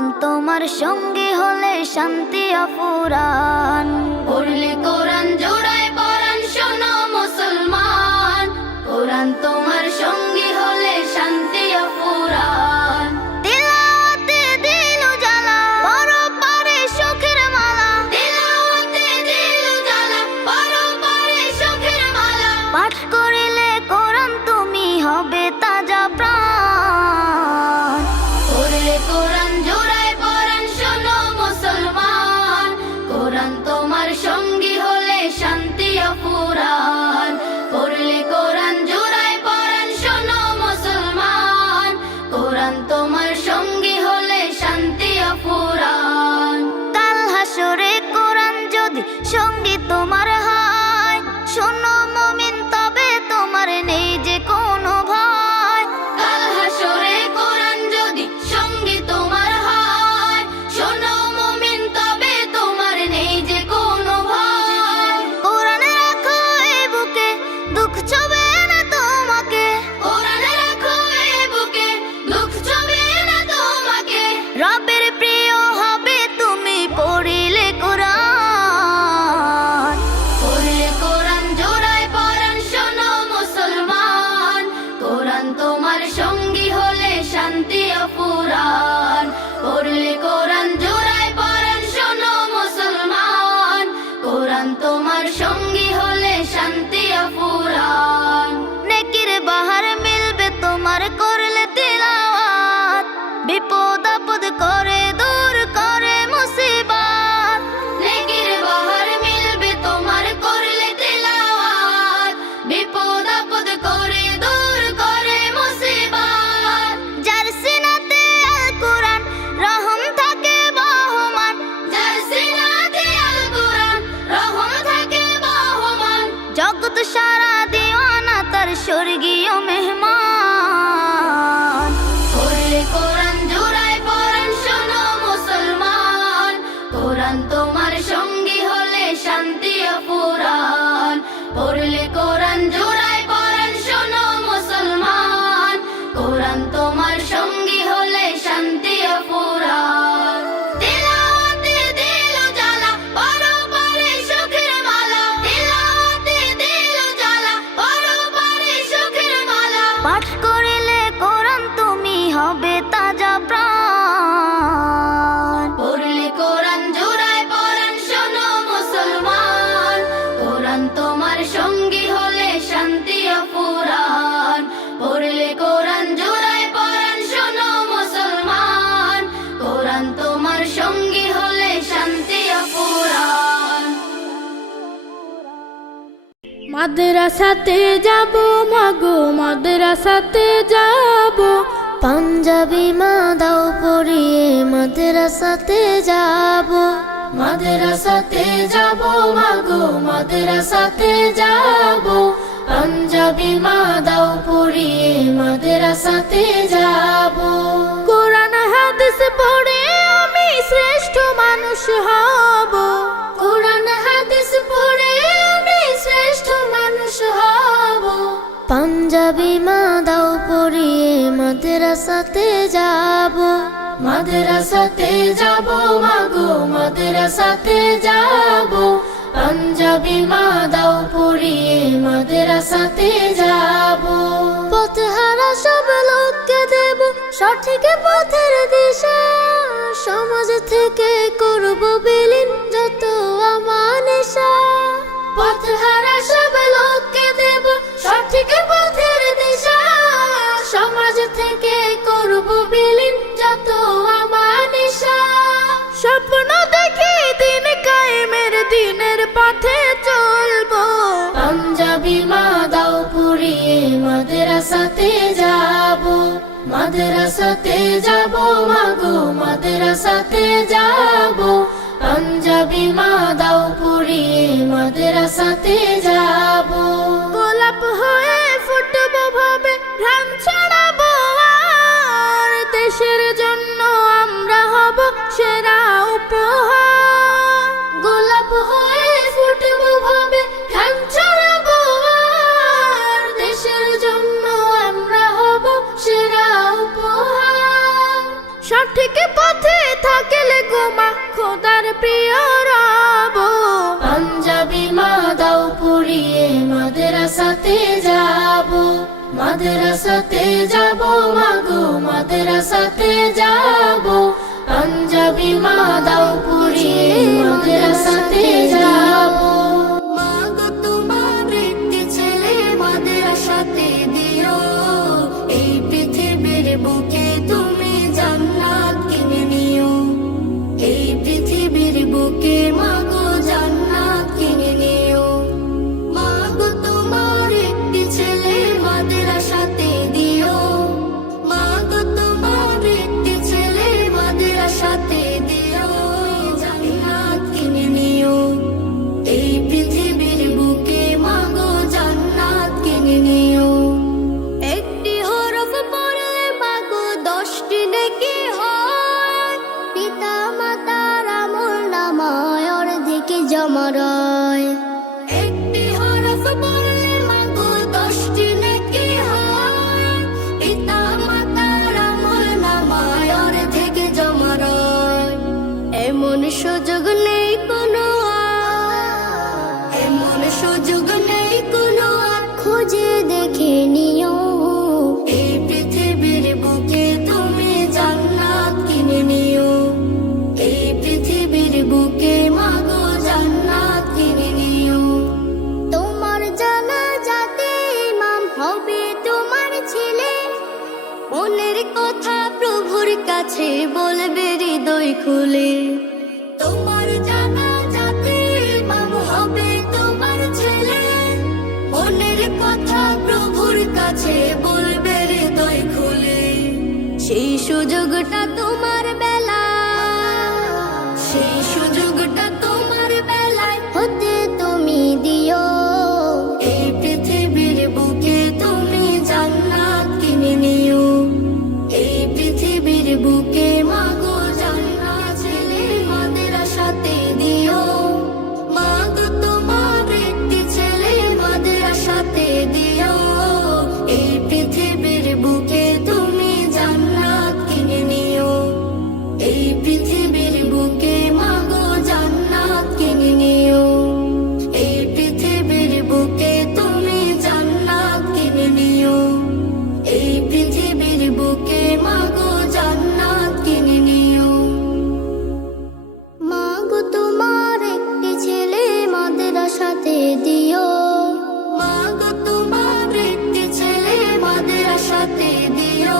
কোরআন তোমার সঙ্গী হলে শান্তি অফুরান। পড়লে কোরআন জোড়ায় পরাণ শোনো মুসলমান, কোরআন তোমার সঙ্গী হলে শান্তি অফুরান। তিলাওয়াতে দিল জ্বালা পরপারে সুখের মালা, তিলাওয়াতে দিল জ্বালা পরপারে সুখের মালা। পাঠ করিলে কোরআন তুমি হবে তাজা প্রাণ। পড়লে কোরআন জোড়ায় পরাণ শোনো মুসলমান, কোরআন তোমার সঙ্গী হলে শান্তি অফুরান। পড়লে কোরআন জোড়ায় পরাণ শোনো মুসলমান, কোরআন তোমার সঙ্গী হলে শান্তি অফুরান। কাল হাসরে কোরআন যদি সঙ্গী তোমার হয়, শোনো মুমিন তবে তোমার নেই যে কোনো ভয়। কাল হাসরে কোরআন যদি সঙ্গী তোমার হয়, শোনো মুমিন তবে তোমার নেই যে কোনো ভয়। কোরআন রাখো এই বুকে দুঃখ ছবে না তোমাকে, কোরআন রাখো এই বুকে দুঃখ ছবে না তোমাকে। রবের প্রিয় হবে তুমি পড়িলে কোরআন। পড়লে কোরআন জোড়ায় পরাণ শোনো মুসলমান, কোরআন তোমার সঙ্গী হলে শান্তি অফুরান। পড়লে কোরআন জোড়ায় পরাণ শোনো মুসলমান, কোরআন তোমার সঙ্গী হলে শান্তি অফুরান। নেকির বাহার মিলবে তোমার করলে তিলাওয়াত, বিপদ আপদ করে দূর করে মুসিবত। নেকির বাহার মিলবে তোমার করলে তিলাওয়াত, বিপদ আপদ করে দূর করে মুসিবত। যার সিনাতে আল কোরআন রহম থাকে বহমান, যার সিনাতে আল কোরআন রহম থাকে বহমান। জগৎ সারা দিওয়ানা তার স্বর্গীয় মেহমান। পড়লে কোরআন জোড়ায় পরাণ শোনো মুসলমান, কোরআন তোমার সঙ্গী হলে শান্তি অফুরান। পড়লে কোরআন জোড়ায় পরাণ শোনো মুসলমান, কোরআন তোমার সঙ্গী হলে শান্তি অফুরান। তিলাওয়াতে দিল জ্বালা পরপারে সুখের মালা, তিলাওয়াতে দিল জ্বালা পরপারে সুখের মালা। পাঠ করিলে কোরআন তুমি হবে তাজা প্রাণ। পড়লে কোরআন জোড়ায় পরাণ শোনো মুসলমান, কোরআন তোমার সঙ্গী হলে শান্তি অফুরান। পড়লে কোরআন জোড়ায় পরাণ শোনো মুসলমান, কোরআন তোমার সঙ্গী হলে শান্তি অফুরান। মাদ্রাসাতে যাব মাগো মাদ্রাসাতে যাব, পাঞ্জাবি মা দাও পরিয়ে মাদ্রাসাতে যাব। মাদ্রাসাতে যাব মাগো মাদ্রাসাতে যাব, পাঞ্জাবি মা দাও পড়িয়ে মাদ্রাসাতে যাব। কোরআন হাদিস পড়ে আমি শ্রেষ্ঠ মানুষ হব, কোরআন হাদিস পড়ে আমি শ্রেষ্ঠ মানুষ হব। পাঞ্জাবি মা দাও পরিয়ে মাদ্রাসাতে যাব। মাদ্রাসাতে যাব মাগো মাদ্রাসাতে যাব, পাঞ্জাবি মা দাও পড়িয়ে মাদ্রাসাতে যাব। পথহারা সব লোককে দেব সঠিক পথের দিশা, সমাজ থেকে করব বিলীন যত আমানিশা। পথহারা সব লোককে দেব সঠিক পথের দিশা, সমাজ থেকে করব বিলীন যত আমানিশা। স্বপ্ন দেখি দিন কায়েমের দিনের পথে চলবো, পাঞ্জাবি মা দাও পড়িয়ে মাদ্রাসাতে যাব। মাদ্রাসাতে যাব মাগো মাদ্রাসাতে যাব, পাঞ্জাবি মা দাও পড়িয়ে মাদ্রাসাতে যাব। গোলাপ হয়ে ফুটবো ভাবে ঘ্রাণ ছড়াবো, আর দেশের জন্য আমরা হব সেরা উপহার। গোলাপ হয়ে ফুটবো ভাবে ঘ্রাণ ছড়াবো, আর দেশের জন্য আমরা হব সেরা উপহার। সঠিক পথে মাদ্রাসাতে যাব মাগো মাদ্রাসাতে যাব পাঞ্জাবি মা দাও পরিয়ে মাদ্রাসাতে যাব মাগো তোমার একটি ছেলে মাদ্রাসাতে দিও এই পৃথিবীর বুকে তুমি জান্নাত কিনে নিও এই পৃথিবীর বুকে মাগো জান্নাত কিনে নিও মাগো তোমার একটি ছেলে মাদ্রাসাতে দিও মাগো তোমার একটি ছেলে মাদ্রাসাতে দিও জান্নাত কিনে নিও এই পৃথিবীর বুকে মাগো জান্নাত কিনে নিও একটি হরফ পড়লে মাগো 10টি নেকি হয় পিতা মাতার আমল নামায় অর্ধেক জমা রয় একটি হরফ পড়লে মাগো 10টি নেকি হয় পিতা মাতার আমল নামায় অর্ধেক জমা রয় এমন সুযোগ নেই কোনো এমন সুযোগ নেই কোনো খুঁজে দেখে নিও এই পৃথিবীর বুকে তুমি জান্নাত কিনে নিও এই পৃথিবীর বুকে মাগো জান্নাত কিনে নিও তোমার জানাজাতে ইমাম হবে তোমার ছেলে মনের কথা প্রভুর কাছে বলবে হৃদয় খুলে তোমার জানাজাতে ইমাম হবে তোমার ছেলে মনের কথা প্রভুর কাছে বলবে হৃদয় খুলে সেই সুযোগটা তোমার বেলা সেই সুযোগটা তোমার বেলায় হতে তুমি দিও এই পৃথিবীর বুকে তুমি জান্নাত কিনে নিও এই পৃথিবীর বুকে মাগো জান্নাত ছেলে মাদ্রাসাতে দিও মাগো তোমার একটি ছেলে মাদ্রাসাতে দিও এই পৃথিবীর বুকে তুমি জান্নাত কিনে নিও এই পৃথিবীর বুকে মাগো জান্নাত কিনে নিও এই পৃথিবীর বুকে তুমি জান্নাত কিনে নিও এই পৃথিবীর বুকে মাগো জান্নাত কিনে নিও মাগো তোমার একটি ছেলে মাদ্রাসাতে দিও মাগো তোমার একটি ছেলে মাদ্রাসাতে দিও